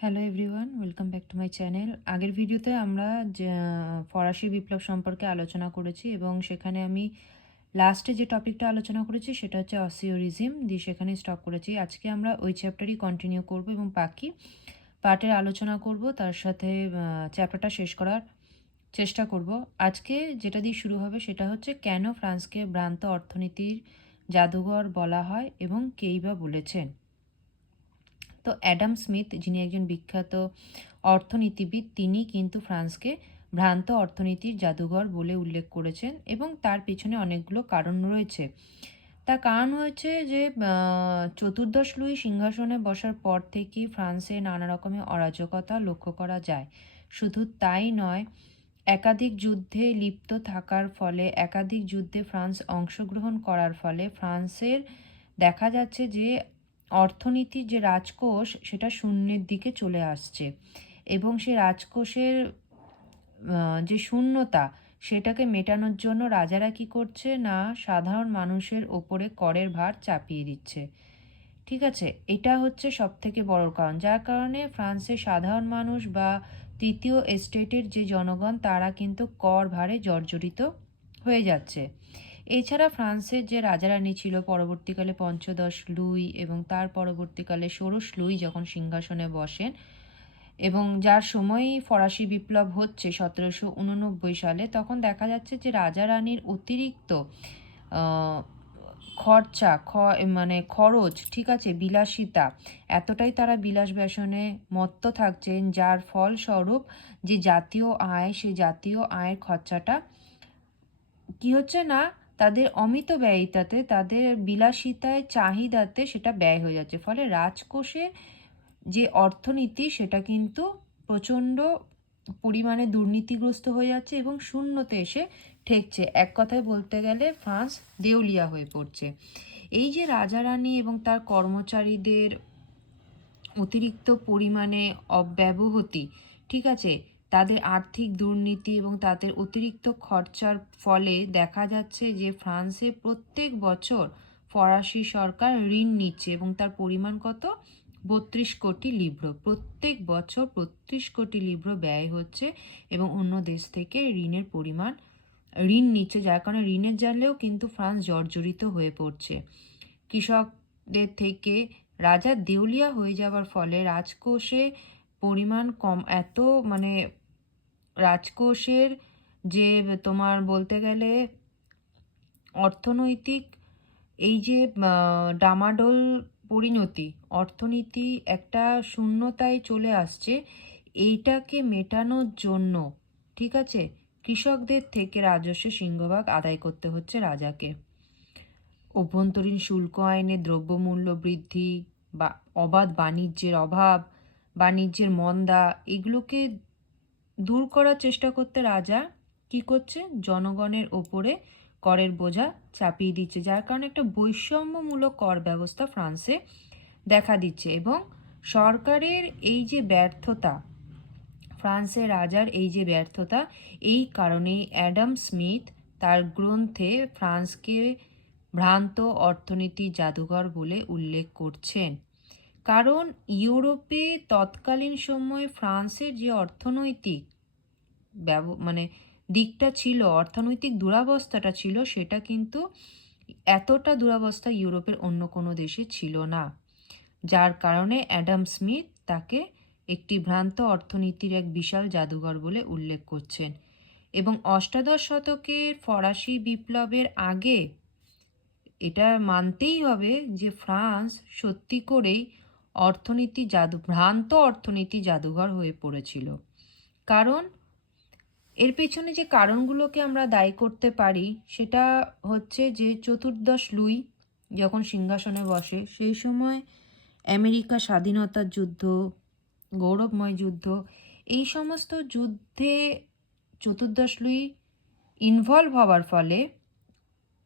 Hello everyone, welcome back to my channel. আগের ভিডিওতে আমরা ফরাসি বিপ্লব সম্পর্কে আলোচনা করেছি এবং সেখানে আমি লাস্টে যে টপিকটা আলোচনা করেছি সেটা হচ্ছে অসিওরিজম, দিয়ে সেখানে স্টপ করেছি। আজকে আমরা ওই চ্যাপ্টারই কন্টিনিউ করব এবং বাকি পার্টের আলোচনা করব, তার সাথে চ্যাপ্টারটা শেষ করার চেষ্টা করব। আজকে যেটা দিয়ে শুরু হবে সেটা হচ্ছে কেন ফ্রান্সকে ভ্রান্ত অর্থনীতির জাদুঘর বলা হয় এবং কেই বা বলেছেন। তো অ্যাডাম স্মিথ, যিনি একজন বিখ্যাত অর্থনীতিবিদ, তিনি কিন্তু ফ্রান্সকে ভ্রান্ত অর্থনীতির জাদুঘর বলে উল্লেখ করেছেন এবং তার পিছনে অনেকগুলো কারণ রয়েছে। তার কারণ হয়েছে যে চতুর্দশ লুই সিংহাসনে বসার পর থেকেই ফ্রান্সে নানা রকমের অরাজকতা লক্ষ্য করা যায়। শুধু তাই নয়, একাধিক যুদ্ধে লিপ্ত থাকার ফলে, একাধিক যুদ্ধে ফ্রান্স অংশগ্রহণ করার ফলে ফ্রান্সের দেখা যাচ্ছে যে অর্থনীতির যে রাজকোষ সেটা শূন্যের দিকে চলে আসছে এবং সেই রাজকোষের যে শূন্যতা সেটাকে মেটানোর জন্য রাজারা কি করছে না, সাধারণ মানুষের ওপরে করের ভার চাপিয়ে দিচ্ছে। ঠিক আছে, এটা হচ্ছে সবথেকে বড় কারণ, যার কারণে ফ্রান্সের সাধারণ মানুষ বা তৃতীয় এস্টেটের যে জনগণ তারা কিন্তু কর ভারে জর্জরিত হয়ে যাচ্ছে। এছাড়া ফ্রান্সের যে রাজারানী ছিল পরবর্তীকালে পঞ্চদশ লুই এবং তার পরবর্তীকালে ষোড়শ লুই যখন সিংহাসনে বসেন এবং যার সময়ই ফরাসি বিপ্লব হচ্ছে 1789 সালে, তখন দেখা যাচ্ছে যে রাজা রানীর অতিরিক্ত খরচা মানে খরচ, ঠিক আছে, বিলাসিতা, এতটাই তারা বিলাস ব্যসনে মত্ত থাকছেন যার ফলস্বরূপ যে জাতীয় আয়, সেই জাতীয় আয়ের খরচাটা কি হচ্ছে না, তাদের অমিত ব্যয়িতাতে, তাদের বিলাসিতায়, চাহিদাতে সেটা ব্যয় হয়ে যাচ্ছে। ফলে রাজকোষে যে অর্থনীতি সেটা কিন্তু প্রচণ্ড পরিমাণে দুর্নীতিগ্রস্ত হয়ে যাচ্ছে এবং শূন্যতে এসে ঠেকছে। এক কথায় বলতে গেলে ফ্রান্স দেউলিয়া হয়ে পড়ছে। এই যে রাজা রানী এবং তার কর্মচারীদের অতিরিক্ত পরিমাণে অব্যবহতি, ঠিক আছে, তাদের আর্থিক দুর্নীতি এবং তাদের অতিরিক্ত খরচার ফলে দেখা যাচ্ছে যে ফ্রান্সে প্রত্যেক বছর ফরাসি সরকার ঋণ নিচ্ছে এবং তার পরিমাণ কত, 32 কোটি লিব্র। প্রত্যেক বছর 32 কোটি লিব্র ব্যয় হচ্ছে এবং অন্য দেশ থেকে ঋণের পরিমাণ ঋণ নিচ্ছে, যার কারণে ঋণের জালেও কিন্তু ফ্রান্স জর্জরিত হয়ে পড়ছে। কৃষকদের থেকে রাজা দেউলিয়া হয়ে যাওয়ার ফলে রাজকোষে পরিমাণ কম, এত মানে রাজকোষের যে তোমার বলতে গেলে অর্থনৈতিক এই যে ডামাডোল পরিণতি, অর্থনীতি একটা শূন্যতায় চলে আসছে, এইটাকে মেটানোর জন্য, ঠিক আছে, কৃষকদের থেকে রাজস্ব সিংহভাগ আদায় করতে হচ্ছে রাজাকে। অভ্যন্তরীণ শুল্ক আইনে দ্রব্যমূল্য বৃদ্ধি বা অবাধ বাণিজ্যের অভাব, বাণিজ্যের মন্দা, এগুলোকে দূর করার চেষ্টা করতে রাজা কি করছে, জনগণের ওপরে করের বোঝা চাপিয়ে দিচ্ছে, যার কারণে একটা বৈষম্যমূলক কর ব্যবস্থা ফ্রান্সে দেখা দিচ্ছে। এবং সরকারের এই যে ব্যর্থতা, ফ্রান্সের রাজার এই যে ব্যর্থতা, এই কারণেই অ্যাডাম স্মিথ তার গ্রন্থে ফ্রান্সকে ভ্রান্ত অর্থনীতি জাদুঘর বলে উল্লেখ করছেন। কারণ ইউরোপে তৎকালীন সময়ে ফ্রান্সের যে অর্থনৈতিক মানে দিকটা ছিল, অর্থনৈতিক দুরাবস্থাটা ছিল, সেটা কিন্তু এতটা দুরাবস্থা ইউরোপের অন্য কোনো দেশে ছিল না, যার কারণে অ্যাডাম স্মিথ তাকে একটি ভ্রান্ত অর্থনীতির এক বিশাল জাদুঘর বলে উল্লেখ করছেন। এবং অষ্টাদশ শতকের ফরাসি বিপ্লবের আগে এটা মানতেই হবে যে ফ্রান্স সত্যি করেই ভ্রান্ত অর্থনীতি জাদুঘর হয়ে পড়েছিল। কারণ এর পেছনে যে কারণগুলোকে আমরা দায়ী করতে পারি সেটা হচ্ছে যে চতুর্দশ লুই যখন সিংহাসনে বসে সেই সময় আমেরিকা স্বাধীনতার যুদ্ধ, গৌরবময় যুদ্ধ, এই সমস্ত যুদ্ধে চতুর্দশ লুই ইনভলভ হওয়ার ফলে,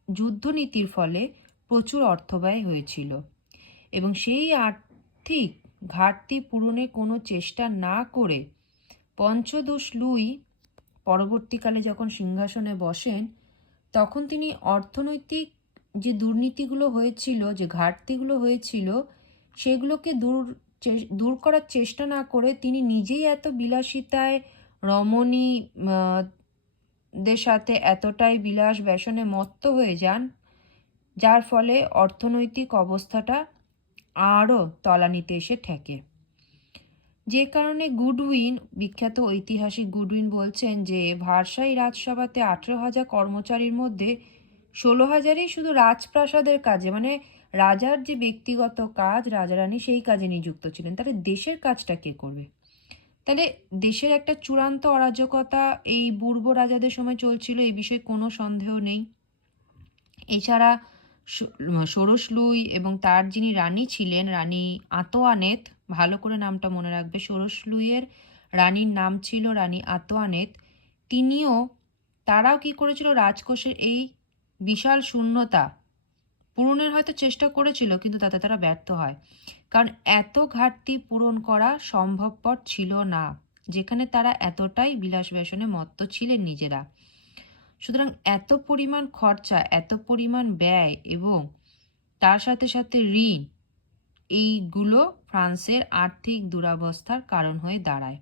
যুদ্ধনীতির ফলে প্রচুর অর্থব্যয় হয়েছিল এবং সেই আর্থিক ঘাটতি পূরণে কোনো চেষ্টা না করে পঞ্চদশ লুই পরবর্তীকালে যখন সিংহাসনে বসেন তখন তিনি অর্থনৈতিক যে দুর্নীতিগুলো হয়েছিল, যে ঘাটতিগুলো হয়েছিল, সেগুলোকে দূর দূর করার চেষ্টা না করে তিনি নিজেই এত বিলাসিতায় রমণী দের সাথে এতটাই বিলাস ব্যসনে মত্ত হয়ে যান, যার ফলে অর্থনৈতিক অবস্থাটা আরও তলানিতে এসে ঠেকে। যে কারণে গুডউইন, বিখ্যাত ঐতিহাসিক গুডউইন বলছেন যে ভার্সাই রাজসভাতে 18,000 কর্মচারীর মধ্যে 16,000ই শুধু রাজপ্রাসাদের কাজে, মানে রাজার যে ব্যক্তিগত কাজ, রাজারানী সেই কাজে নিযুক্ত ছিলেন। তাহলে দেশের কাজটা কে করবে? তাহলে দেশের একটা চূড়ান্ত অরাজকতা এই পূর্ব রাজাদের সময় চলছিল, এই বিষয়ে কোনো সন্দেহ নেই। এছাড়া ষোড়শ লুই এবং তার যিনি রানী ছিলেন, রানী আতোয়ানেত, ভালো করে নামটা মনে রাখবে, ষোড়শ লুইয়ের রানীর নাম ছিল রানী আতোয়ানেত। তারাও কি করেছিল, রাজকোষের এই বিশাল শূন্যতা পূরণের হয়তো চেষ্টা করেছিল, কিন্তু তাতে তারা ব্যর্থ হয়, কারণ এত ঘাটতি পূরণ করা সম্ভবপর ছিল না, যেখানে তারা এতটাই বিলাস ব্যসনে মত্ত ছিলেন নিজেরা। সুতরাং এত পরিমাণ খরচা, এত পরিমাণ ব্যয় এবং তার সাথে সাথে ঋণ, এইগুলো ফ্রান্সের আর্থিক দুরবস্থার কারণ হয়ে দাঁড়ায়।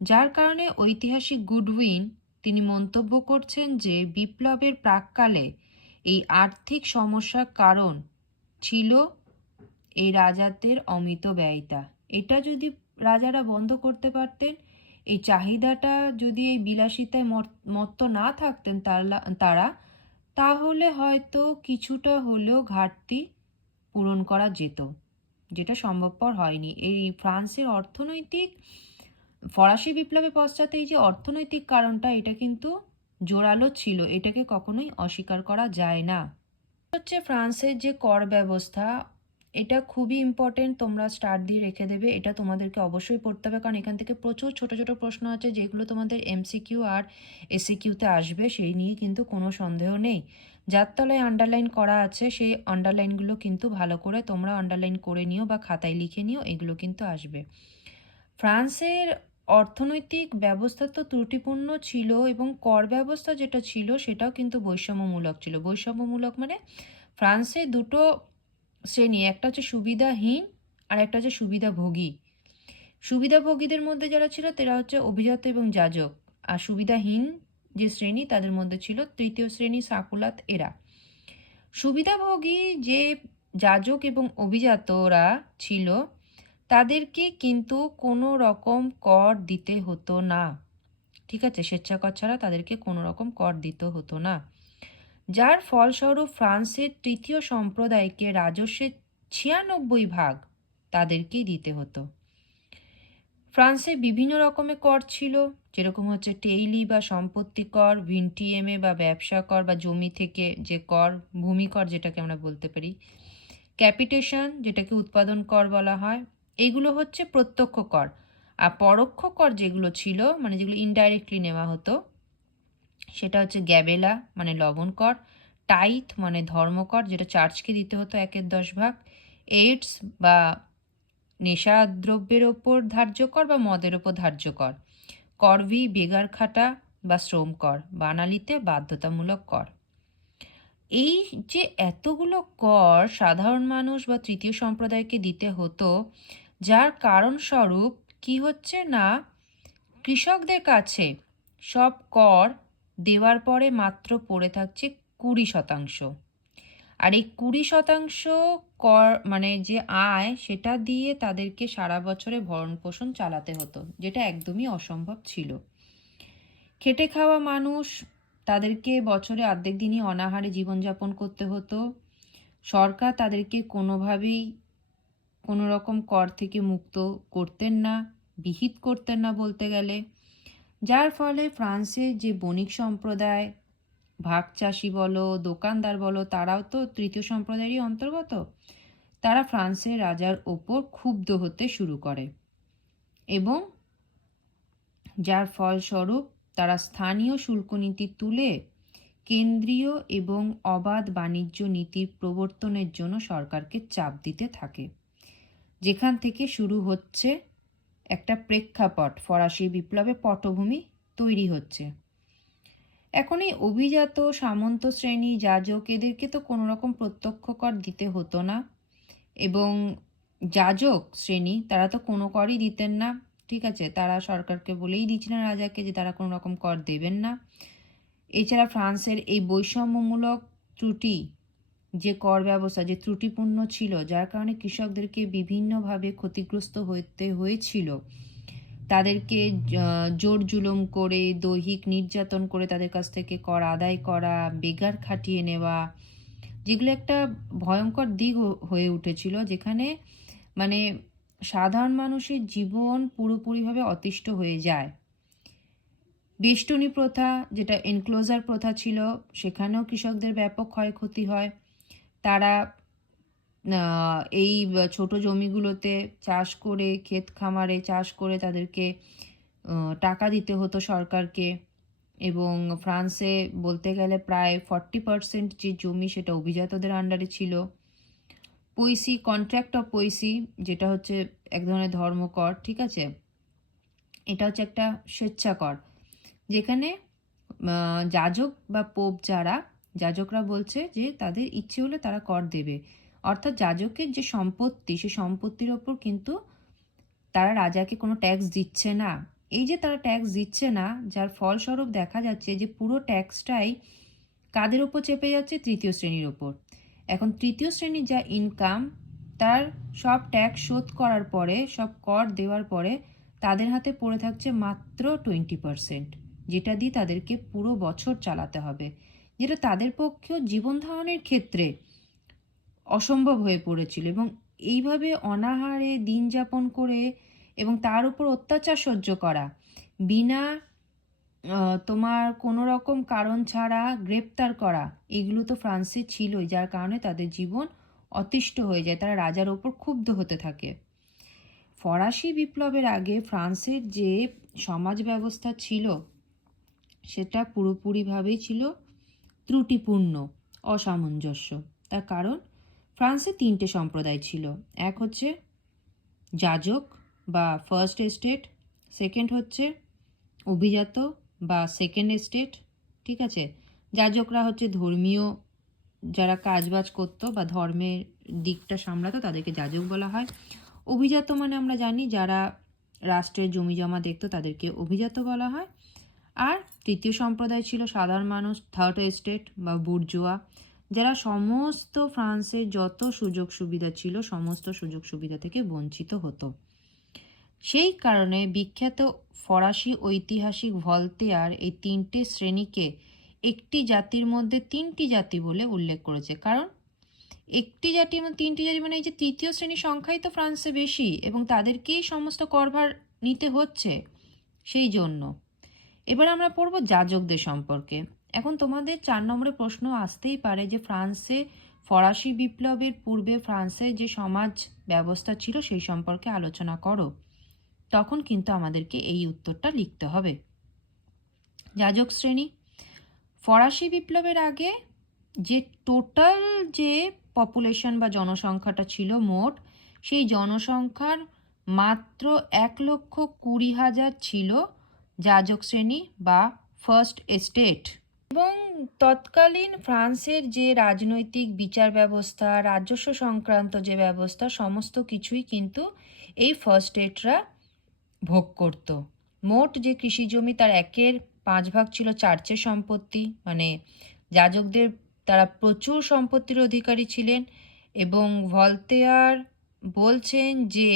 যার কারণে ঐতিহাসিক গুডউইন তিনি মন্তব্য করছেন যে বিপ্লবের প্রাক্কালে এই আর্থিক সমস্যার কারণ ছিল এই রাজাদের অমিত ব্যয়িতা। এটা যদি রাজারা বন্ধ করতে পারতেন, এই চাহিদাটা যদি এই বিলাসিতায় মত্ত না থাকতেন তারা, তাহলে হয়তো কিছুটা হলেও ঘাটতি পূরণ করা যেত, যেটা সম্ভবপর হয়নি। এই ফ্রান্সের ফরাসি বিপ্লবের পশ্চাতে এই যে অর্থনৈতিক কারণটা, এটা কিন্তু জোরালো ছিল, এটাকে কখনোই অস্বীকার করা যায় না। হচ্ছে ফ্রান্সের যে কর ব্যবস্থা, এটা খুবই ইম্পর্টেন্ট, তোমরা স্টার্ট দিয়ে রেখে দেবে, এটা তোমাদেরকে অবশ্যই পড়তে হবে, কারণ এখান থেকে প্রচুর ছোট ছোট প্রশ্ন আছে যেগুলো তোমাদের এমসিকিউ আর এসিকিউতে আসবে, সেই নিয়ে কিন্তু কোনো সন্দেহ নেই। যার তলায় আন্ডারলাইন করা আছে সেই আন্ডারলাইনগুলো কিন্তু ভালো করে তোমরা আন্ডারলাইন করে নিও বা খাতায় লিখে নিও, এগুলো কিন্তু আসবে। ফ্রান্সের অর্থনৈতিক ব্যবস্থা তো ত্রুটিপূর্ণ ছিল এবং কর ব্যবস্থা যেটা ছিল সেটাও কিন্তু বৈষম্যমূলক ছিল। বৈষম্যমূলক মানে ফ্রান্সে দুটো শ্রেণী, একটা হচ্ছে সুবিধাহীন আর একটা হচ্ছে সুবিধাভোগী। সুবিধাভোগীদের মধ্যে যারা ছিল তারা হচ্ছে অভিজাত এবং যাজক, আর সুবিধাহীন যে শ্রেণী তাদের মধ্যে ছিল তৃতীয় শ্রেণী সাকুলাত এরা। সুবিধাভোগী যে যাজক এবং অভিজাতরা ছিল তাদেরকে কিন্তু কোনো রকম কর দিতে হতো না, ঠিক আছে, স্বেচ্ছাকর ছাড়া তাদেরকে কোনো রকম কর দিতে হতো না। যার ফলস্বরূপ ফ্রান্সের তৃতীয় সম্প্রদায়কে রাজস্বের 96% তাদেরকেই দিতে হতো। ফ্রান্সে বিভিন্ন রকমের কর ছিল, যেরকম হচ্ছে টেইলি বা সম্পত্তি কর, ভিনটিএমে বা ব্যবসা কর বা জমি থেকে যে কর, ভূমি কর যেটাকে আমরা বলতে পারি, ক্যাপিটেশন যেটাকে উৎপাদন কর বলা হয়, এইগুলো হচ্ছে প্রত্যক্ষ কর। আর পরোক্ষ কর যেগুলো ছিল, মানে যেগুলো ইনডাইরেক্টলি নেওয়া হতো, সেটা হচ্ছে গ্যাবেলা মানে লবণ কর, টাইথ মানে ধর্মকর যেটা চার্চকে দিতে হতো 1/10, এইডস বা নেশাদ্রব্যের ওপর ধার্য কর বা মদের ওপর ধার্য কর, করভি বেগার খাটা বা শ্রম কর, বানালিতে বাধ্যতামূলক কর। এই যে এতগুলো কর সাধারণ মানুষ বা তৃতীয় সম্প্রদায়কে দিতে হতো, যার কারণস্বরূপ কি হচ্ছে না, কৃষকদের কাছে সব কর দেওয়ার পরে মাত্র পড়ে থাকছে 20%। আর এই 20% কর মানে যে আয়, সেটা দিয়ে তাদেরকে সারা বছরে ভরণ পোষণ চালাতে হতো, যেটা একদমই অসম্ভব ছিল। খেটে খাওয়া মানুষ, তাদেরকে বছরে অর্ধেক দিনই অনাহারে জীবনযাপন করতে হতো। সরকার তাদেরকে কোনোভাবেই কোনো রকম কর থেকে মুক্ত করতেন না, বিহিত করতেন না বলতে গেলে। যার ফলে ফ্রান্সের যে বণিক সম্প্রদায়, ভাগ চাষি বলো, দোকানদার বলো, তারাও তো তৃতীয় সম্প্রদায়েরই অন্তর্গত, তারা ফ্রান্সের রাজার ওপর ক্ষুব্ধ হতে শুরু করে এবং যার ফলস্বরূপ তারা স্থানীয় শুল্ক নীতি তুলে কেন্দ্রীয় এবং অবাধ বাণিজ্য নীতির প্রবর্তনের জন্য সরকারকে চাপ দিতে থাকে, যেখান থেকে শুরু হচ্ছে একটা প্রেক্ষাপট, ফরাসি বিপ্লবে পটভূমি তৈরি হচ্ছে। এখন এই অভিজাত সামন্ত শ্রেণী, যাজক, এদেরকে তো কোনো রকম প্রত্যক্ষ কর দিতে হতো না এবং যাজক শ্রেণী তারা তো কোনো করই দিতেন না, ঠিক আছে, তারা সরকারকে বলেই দিয়েছিলেন রাজাকে যে তারা কোনো রকম কর দেবেন না। এছাড়া ফ্রান্সের এই বৈষম্যমূলক ত্রুটি যে কর ব্যবস্থা যে ত্রুটিপূর্ণ ছিল, যার কারণে কৃষকদেরকে বিভিন্নভাবে ক্ষতিগ্রস্ত হতে হয়েছিল। তাদেরকে জোর জুলুম করে, দৈহিক নির্যাতন করে তাদের কাছ থেকে কর আদায় করা, বেগার খাটিয়ে নেওয়া, যেগুলো একটা ভয়ঙ্কর দিক হয়ে উঠেছিল, যেখানে মানে সাধারণ মানুষের জীবন পুরোপুরিভাবে অতিষ্ঠ হয়ে যায়। বেষ্টনী প্রথা, যেটা এনক্লোজার প্রথা ছিল, সেখানেও কৃষকদের ব্যাপক ক্ষয়ক্ষতি হয়। তারা এই ছোট জমিগুলোতে চাষ করে, ক্ষেত খামারে চাষ করে তাদেরকে টাকা দিতে হতো সরকারকে। এবং ফ্রান্সে বলতে গেলে প্রায় 40% যে জমি সেটা অভিজাতদের আন্ডারে ছিল। পৈসি, কন্ট্রাক্ট অফ পৈসি, যেটা হচ্ছে এক ধরনের ধর্মকর, ঠিক আছে, এটা হচ্ছে একটা স্বেচ্ছাকর, যেখানে যাজক বা পোপ যারা, যাজকরা বলছে যে তাদের ইচ্ছে হলে তারা কর দেবে, অর্থাৎ যাজকের যে সম্পত্তি, সেই সম্পত্তির ওপর কিন্তু তারা রাজাকে কোনো ট্যাক্স দিচ্ছে না। এই যে তারা ট্যাক্স দিচ্ছে না, যার ফলস্বরূপ দেখা যাচ্ছে যে পুরো ট্যাক্সটাই কাদের ওপর চেপে যাচ্ছে? তৃতীয় শ্রেণীর ওপর। এখন তৃতীয় শ্রেণীর যা ইনকাম, তার সব ট্যাক্স শোধ করার পরে, সব কর দেওয়ার পরে তাদের হাতে পড়ে থাকছে মাত্র 20%, যেটা দিয়ে তাদেরকে পুরো বছর চালাতে হবে, যেটা তাদের পক্ষেও জীবন ধারণের ক্ষেত্রে অসম্ভব হয়ে পড়েছিল। এবং এইভাবে অনাহারে দিন যাপন করে এবং তার উপর অত্যাচার সহ্য করা, বিনা তোমার কোনো রকম কারণ ছাড়া গ্রেপ্তার করা, এগুলো তো ফ্রান্সে ছিলই, যার কারণে তাদের জীবন অতিষ্ঠ হয়ে যায়, তারা রাজার ওপর ক্ষুব্ধ হতে থাকে। ফরাসি বিপ্লবের আগে ফ্রান্সের যে সমাজ ব্যবস্থা ছিল, সেটা পুরোপুরিভাবেই ছিল ত্রুটিপূর্ণ, অসামঞ্জস্য। তার কারণ ফ্রান্সে 3টে সম্প্রদায় ছিল। এক হচ্ছে যাজক বা ফার্স্ট এস্টেট, সেকেন্ড হচ্ছে অভিজাত বা সেকেন্ড এস্টেট, ঠিক আছে। যাজকরা হচ্ছে ধর্মীয়, যারা কাজবাজ করতো বা ধর্মের দিকটা সামলাতো, তাদেরকে যাজক বলা হয়। অভিজাত মানে আমরা জানি যারা রাষ্ট্রের জমি জমা দেখতো, তাদেরকে অভিজাত বলা হয়। আর তৃতীয় সম্প্রদায় ছিল সাধারণ মানুষ, থার্ড এস্টেট বা বুর্জোয়া, যারা সমস্ত ফ্রান্সের যত সুযোগ সুবিধা ছিল সমস্ত সুযোগ সুবিধা থেকে বঞ্চিত হতো। সেই কারণে বিখ্যাত ফরাসি ঐতিহাসিক ভলতেয়ার এই 3টে শ্রেণীকে একটি জাতির মধ্যে 3টি জাতি বলে উল্লেখ করেছে। কারণ একটি জাতি এবং 3টি জাতি মানে এই যে তৃতীয় শ্রেণীর সংখ্যাই তো ফ্রান্সে বেশি, এবং তাদেরকেই সমস্ত করভার নিতে হচ্ছে, সেই জন্য। এবার আমরা পড়ব যাজকদের সম্পর্কে। এখন তোমাদের 4 নম্বরে প্রশ্ন আসতেই পারে যে ফ্রান্সে ফরাসি বিপ্লবের পূর্বে ফ্রান্সে যে সমাজ ব্যবস্থা ছিল সেই সম্পর্কে আলোচনা করো। তখন কিন্তু আমাদেরকে এই উত্তরটা লিখতে হবে। যাজক শ্রেণী, ফরাসি বিপ্লবের আগে যে টোটাল যে পপুলেশন বা জনসংখ্যাটা ছিল মোট, সেই জনসংখ্যার মাত্র 1,20,000 ছিল যাজক শ্রেণী বা ফার্স্ট এস্টেট। এবং তৎকালীন ফ্রান্সের যে রাজনৈতিক বিচার ব্যবস্থা, রাজস্ব সংক্রান্ত যে ব্যবস্থা, সমস্ত কিছুই কিন্তু এই ফার্স্ট এস্টেটরা ভোগ করত। মোট যে কৃষি জমি তার 1/5 ছিল চার্চের সম্পত্তি, মানে যাজকদের, তারা প্রচুর সম্পত্তির অধিকারী ছিলেন। এবং ভলতেয়ার বলছেন যে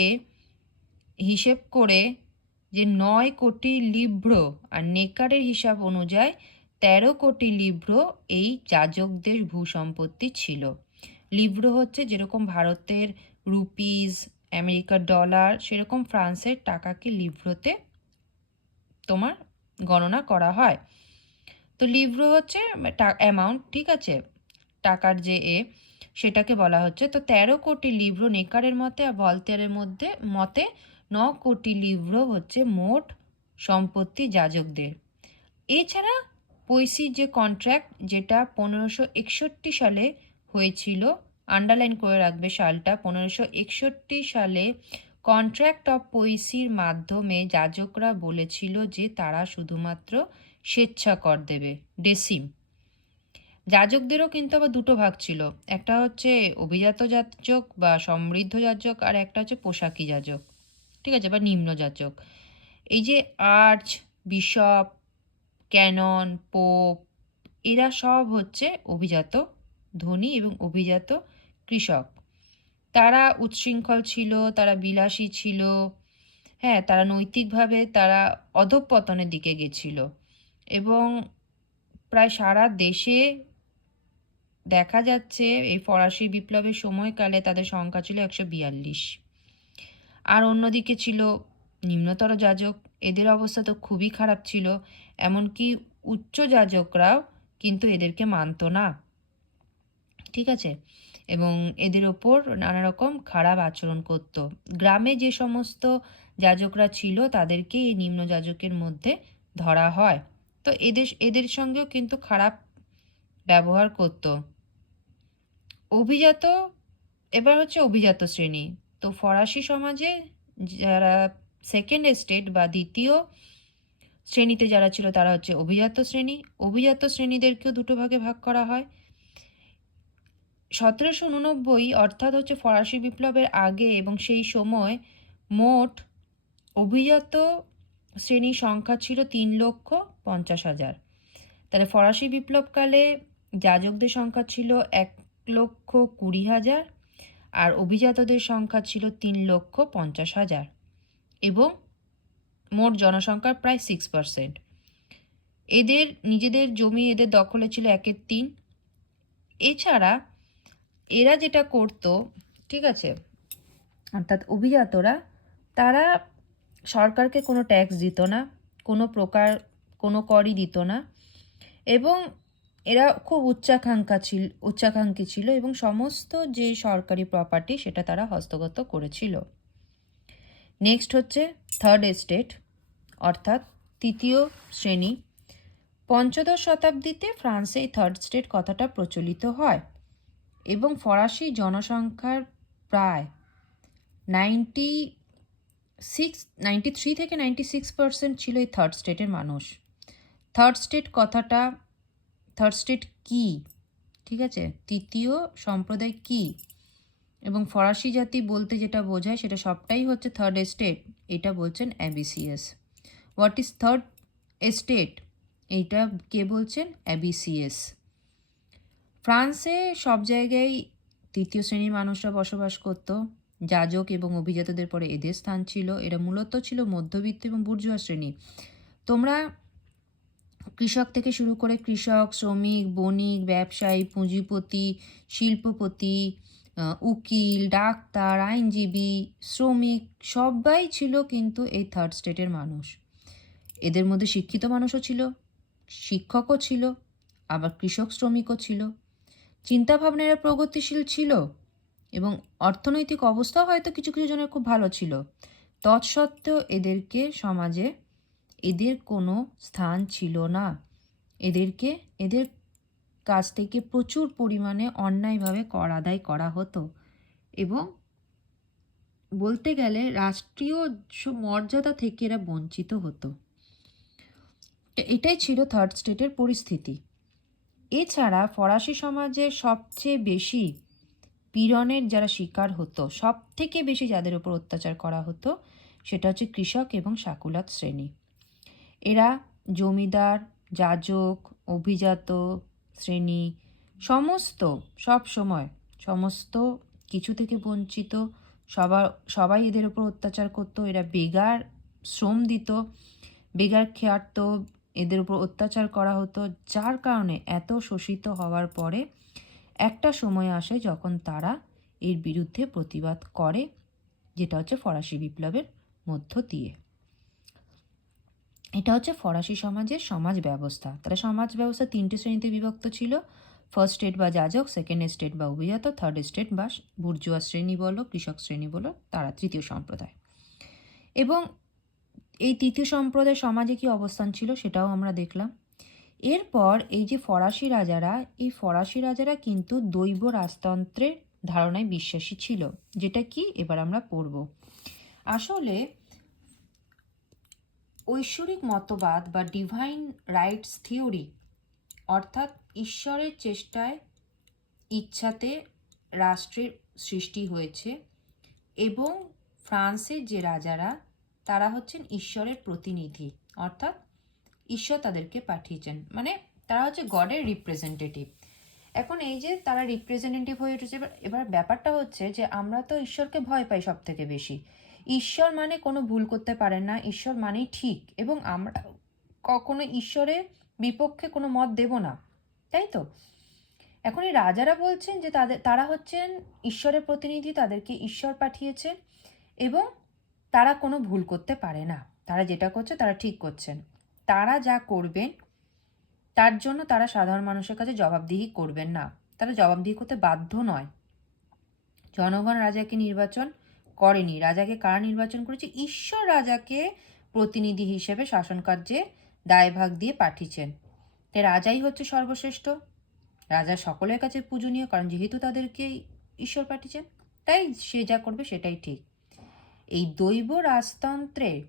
হিসেব করে যে 9 কোটি লিভ্র, আর নেকারের হিসাব অনুযায়ী 13 কোটি লিভ্র এই যাজকদের ভূসম্পত্তি ছিল। লিভ্র হচ্ছে যেরকম ভারতের রুপিস, আমেরিকার ডলার, সেরকম ফ্রান্সের টাকাকে লিভ্রতে তোমার গণনা করা হয়। তো লিভ্র হচ্ছে অ্যামাউন্ট, ঠিক আছে, টাকার যে সেটাকে বলা হচ্ছে। তো 13 কোটি লিভ্র নেকারের মতে, আর ভলতেয়ারের মতে 9 কোটি লিভ্র হচ্ছে মোট সম্পত্তি যাজকদের। এছাড়া পৈসির যে কন্ট্রাক্ট, যেটা 1561 সালে হয়েছিল, আন্ডারলাইন করে রাখবে সালটা, 1561 সালে কন্ট্রাক্ট অফ পৈসির মাধ্যমে যাজকরা বলেছিল যে তারা শুধুমাত্র স্বেচ্ছা কর দেবে, ডেসিম। যাজকদেরও কিন্তু আবার দুটো ভাগ ছিল, একটা হচ্ছে অভিজাত যাজক বা সমৃদ্ধ যাজক, আর একটা হচ্ছে পোশাকি যাজক, ঠিক আছে, বা নিম্ন যাজক। এই যে আর্চ বিশপ ক্যানন পোপ এরা সব হচ্ছে অভিজাত ধনী এবং অভিজাত কৃষক। তারা উচ্ছৃঙ্খল ছিল, তারা বিলাসী ছিল, হ্যাঁ, তারা নৈতিকভাবে তারা অধঃপতনের দিকে গেছিল। এবং প্রায় সারা দেশে দেখা যাচ্ছে এই ফরাসি বিপ্লবের সময়কালে তাদের সংখ্যা ছিল 142। আর অন্যদিকে ছিল নিম্নতর যাজক, এদের অবস্থা তো খুবই খারাপ ছিল, এমনকি উচ্চ যাজকরাও কিন্তু এদেরকে মানত না, ঠিক আছে, এবং এদের ওপর নানা রকম খারাপ আচরণ করত। গ্রামে যে সমস্ত যাজকরা ছিল তাদেরকে এই নিম্ন যাজকের মধ্যে ধরা হয়, তো এদের এদের সঙ্গেও কিন্তু খারাপ ব্যবহার করত। অভিজাত, এবার হচ্ছে অভিজাত শ্রেণী। তো ফরাসি সমাজে যারা সেকেন্ড এস্টেট বা দ্বিতীয় শ্রেণীতে যারা ছিল তারা হচ্ছে অভিজাত শ্রেণী। অভিজাত শ্রেণীদেরকেও দুটো ভাগে ভাগ করা হয়। 1789 অর্থাৎ হচ্ছে ফরাসি বিপ্লবের আগে এবং সেই সময় মোট অভিজাত শ্রেণীর সংখ্যা ছিল 3,50,000। তাহলে ফরাসি বিপ্লবকালে যাজকদের সংখ্যা ছিল 1,20,000 আর অভিজাতদের সংখ্যা ছিল 3,50,000 এবং মোট জনসংখ্যার প্রায় 6%। এদের নিজেদের জমি এদের দখলে ছিল 1/3। এছাড়া এরা যেটা করতো, ঠিক আছে, অর্থাৎ অভিজাতরা, তারা সরকারকে কোনো ট্যাক্স দিত না, কোনো প্রকার কোনো করই দিত না, এবং এরা খুব উচ্চাকাঙ্ক্ষী ছিল এবং সমস্ত যে সরকারি প্রপার্টি সেটা তারা হস্তগত করেছিল। নেক্সট হচ্ছে থার্ড এস্টেট অর্থাৎ তৃতীয় শ্রেণী। পঞ্চদশ শতাব্দীতে ফ্রান্সে এই থার্ড স্টেট কথাটা প্রচলিত হয় এবং ফরাসি জনসংখ্যার প্রায় 93 থেকে 96% ছিল এই থার্ড স্টেটের মানুষ। থার্ড স্টেট কি, ঠিক আছে, তৃতীয় সম্প্রদায় কি, এবং ফরাসি জাতি বলতে যেটা বোঝায় সেটা সবটাই হচ্ছে থার্ড এস্টেট, এটা বলছেন অ্যাবিসিয়াস। হোয়াট ইজ থার্ড এস্টেট, এইটা কে বলছেন? অ্যাবিসিয়াস। ফ্রান্সে সব জায়গায় তৃতীয় শ্রেণীর মানুষরা বসবাস করত। যাজক এবং অভিজাতদের পরে এদের স্থান ছিল। এরা মূলত ছিল মধ্যবিত্ত এবং বুর্জোয়া শ্রেণী। তোমরা কৃষক থেকে শুরু করে কৃষক, শ্রমিক, বণিক, ব্যবসায়ী, পুঁজিপতি, শিল্পপতি, উকিল, ডাক্তার, আইনজীবী, শ্রমিক সবাই ছিল কিন্তু এই থার্ড স্টেটের মানুষ। এদের মধ্যে শিক্ষিত মানুষও ছিল, শিক্ষকও ছিল, আবার কৃষক শ্রমিকও ছিল। চিন্তাভাবনা এরা প্রগতিশীল ছিল এবং অর্থনৈতিক অবস্থাও হয়তো কিছু কিছু জনের খুব ভালো ছিল। তৎসত্ত্বেও এদেরকে সমাজে এদের কোনো স্থান ছিল না। এদের কাছ থেকে প্রচুর পরিমাণে অন্যায়ভাবে কর আদায় করা হতো এবং বলতে গেলে রাষ্ট্রীয় মর্যাদা থেকে এরা বঞ্চিত হতো। এটাই ছিল থার্ড স্টেটের পরিস্থিতি। এছাড়া ফরাসি সমাজে সবচেয়ে বেশি পীড়নের যারা শিকার হতো, সব থেকে বেশি যাদের উপর অত্যাচার করা হতো সেটা হচ্ছে কৃষক এবং শাকুলাত শ্রেণী। এরা জমিদার, যাজক, অভিজাত শ্রেণী সমস্ত কিছু থেকে বঞ্চিত। সবাই এদের উপর অত্যাচার করতো। এরা বেগার শ্রম দিত, বেগার খাটতো, এদের উপর অত্যাচার করা হতো, যার কারণে এত শোষিত হওয়ার পরে একটা সময় আসে যখন তারা এর বিরুদ্ধে প্রতিবাদ করে, যেটা হচ্ছে ফরাসি বিপ্লবের মধ্য দিয়ে। এটা হচ্ছে ফরাসি সমাজের সমাজ ব্যবস্থা। তাহলে সমাজ ব্যবস্থা তিনটে শ্রেণীতে বিভক্ত ছিল: ফার্স্ট স্টেট বা যাজক, সেকেন্ড স্টেট বা অভিজাত, থার্ড স্টেট বা বুর্জোয়া শ্রেণী বলো, কৃষক শ্রেণী বলো, তারা তৃতীয় সম্প্রদায়। এবং এই তৃতীয় সম্প্রদায় সমাজে কি অবস্থান ছিল সেটাও আমরা দেখলাম। এরপর এই যে ফরাসি রাজারা কিন্তু দৈব রাজতন্ত্রের ধারণায় বিশ্বাসী ছিল, যেটা কি এবার আমরা পড়ব। আসলে ঐশ্বরিক মতবাদ বা ডিভাইন রাইটস থিওরি, অর্থাৎ ঈশ্বরের চেষ্টায় ইচ্ছাতে রাষ্ট্রের সৃষ্টি হয়েছে এবং ফ্রান্সের যে রাজারা তারা হচ্ছেন ঈশ্বরের প্রতিনিধি, অর্থাৎ ঈশ্বর তাদেরকে পাঠিয়েছেন, মানে তারা হচ্ছে গডের রিপ্রেজেন্টেটিভ। এখন এই যে তারা রিপ্রেজেন্টেটিভ হয়ে উঠেছে, এবার ব্যাপারটা হচ্ছে যে আমরা তো ঈশ্বরকে ভয় পাই সব থেকে বেশি। ঈশ্বর মানে কোনো ভুল করতে পারেন না, ঈশ্বর মানেই ঠিক, এবং আমরা কখনো ঈশ্বরের বিপক্ষে কোনো মত দেব না, তাই তো? এখন এই রাজারা বলছেন যে তারা হচ্ছেন ঈশ্বরের প্রতিনিধি, তাদেরকে ঈশ্বর পাঠিয়েছেন এবং তারা কোনো ভুল করতে পারে না, তারা যেটা করছে তারা ঠিক করছেন, তারা যা করবেন তার জন্য তারা সাধারণ মানুষের কাছে জবাবদিহি করবেন না, তারা জবাবদিহি করতে বাধ্য নয়। জনগণ রাজাকে নির্বাচন করেনি, রাজাকে কারা নির্বাচন করেছে? ঈশ্বর রাজাকে প্রতিনিধি হিসেবে শাসন কার্যে দায়ভাগ দিয়ে পাঠিয়েছেন। তাই রাজাই হচ্ছে সর্বশ্রেষ্ঠ, রাজা সকলের কাছে পূজনীয়, কারণ যেহেতু তাদেরকে ঈশ্বর পাঠিয়েছেন, তাই সে যা করবে সেটাই ঠিক। এই দৈব রাজতন্ত্রের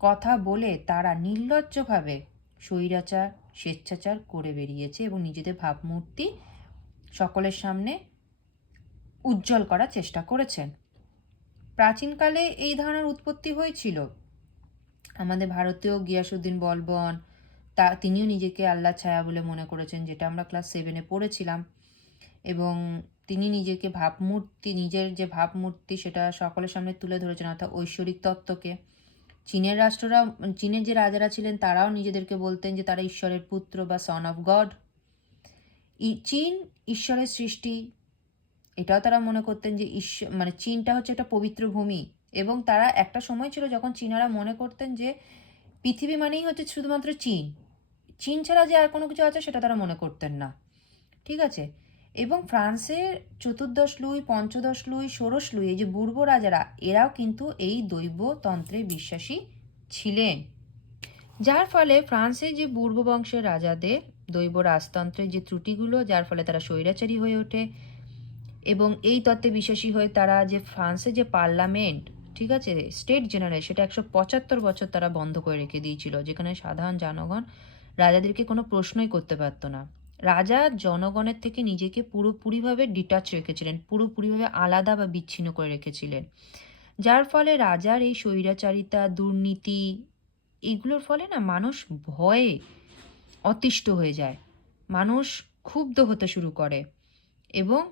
কথা বলে তারা নির্লজ্জভাবে স্বৈরাচার স্বেচ্ছাচার করে বেরিয়েছে এবং নিজেদের ভাবমূর্তি সকলের সামনে উজ্জ্বল করার চেষ্টা করেছেন। প্রাচীনকালে এই ধারণার উৎপত্তি হয়েছিল। আমাদের ভারতীয় গিয়াসুদ্দিন বলবন তিনিও নিজেকে আল্লাহ ছায়া বলে মনে করেছেন, যেটা আমরা ক্লাস 7-এ পড়েছিলাম, এবং তিনি নিজেকে নিজের যে ভাবমূর্তি সেটা সকলের সামনে তুলে ধরেছেন, অর্থাৎ ঐশ্বরিক তত্ত্বকে। চীনের যে রাজারা ছিলেন তারাও নিজেদেরকে বলতেন যে তারা ঈশ্বরের পুত্র বা সন অফ গড। চীন ঈশ্বরের সৃষ্টি, এটাও তারা মনে করতেন যে চীনটা হচ্ছে একটা পবিত্র ভূমি, এবং তারা একটা সময় ছিল যখন চীনারা মনে করতেন যে পৃথিবী মানেই হচ্ছে শুধুমাত্র চীন ছাড়া যে আর কোনো কিছু আছে সেটা তারা মনে করতেন না, ঠিক আছে? এবং ফ্রান্সের চতুর্দশ লুই, পঞ্চদশ লুই, ষোড়শ লুই, এই যে বুর্ব রাজারা, এরাও কিন্তু এই দৈবতন্ত্রে বিশ্বাসী ছিলেন, যার ফলে ফ্রান্সের যে পূর্ব বংশের রাজাদের দৈব রাজতন্ত্রের যে ত্রুটিগুলো, যার ফলে তারা স্বৈরাচারী হয়ে ওঠে এবং এই তত্ত্বে বিশ্বাসী হয়ে তারা যে ফ্রান্সের যে পার্লামেন্ট, ঠিক আছে, স্টেট জেনারেল, সেটা 175 বছর তারা বন্ধ করে রেখে দিয়েছিল, যেখানে সাধারণ জনগণ রাজাদেরকে কোনো প্রশ্নই করতে পারতো না। রাজা জনগণের থেকে নিজেকে পুরোপুরিভাবে ডিটাচ রেখেছিলেন, পুরোপুরিভাবে আলাদা বা বিচ্ছিন্ন করে রেখেছিলেন, যার ফলে রাজার এই স্বৈরাচারিতা, দুর্নীতি, এগুলোর ফলে না মানুষ ভয়ে অতিষ্ঠ হয়ে যায়, মানুষ ক্ষুব্ধ হতে শুরু করে, এবং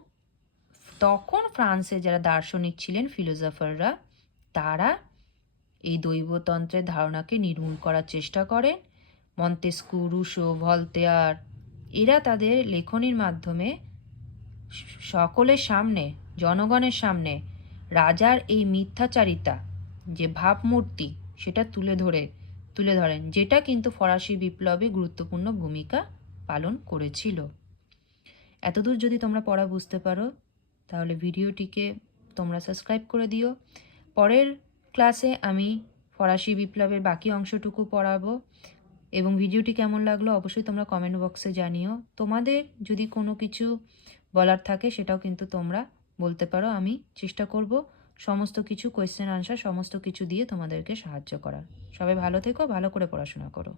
তখন ফ্রান্সে যারা দার্শনিক ছিলেন, ফিলোসফাররা, তারা এই দৈবতন্ত্রের ধারণাকে নির্মূল করার চেষ্টা করেন। মন্তেস্কু, রুশো, ভলতেয়ার, এরা তাদের লেখনীর মাধ্যমে সকলের সামনে, জনগণের সামনে রাজার এই মিথ্যাচারিতা যে ভাবমূর্তি সেটা তুলে ধরেন, যেটা কিন্তু ফরাসি বিপ্লবে গুরুত্বপূর্ণ ভূমিকা পালন করেছিল। এতদূর যদি তোমরা পড়া বুঝতে পারো তাহলে ভিডিওটিকে তোমরা সাবস্ক্রাইব করে দিও। পরের ক্লাসে আমি ফরাসি বিপ্লবের বাকি অংশটুকু পড়াবো, এবং ভিডিওটি কেমন লাগলো অবশ্যই তোমরা কমেন্ট বক্সে জানিও। তোমাদের যদি কোনো কিছু বলার থাকে সেটাও কিন্তু তোমরা বলতে পারো, আমি চেষ্টা করব সমস্ত কিছু কোয়েশ্চেন আনসার সমস্ত কিছু দিয়ে তোমাদেরকে সাহায্য করার। সবাই ভালো থেকো, ভালো করে পড়াশোনা করো।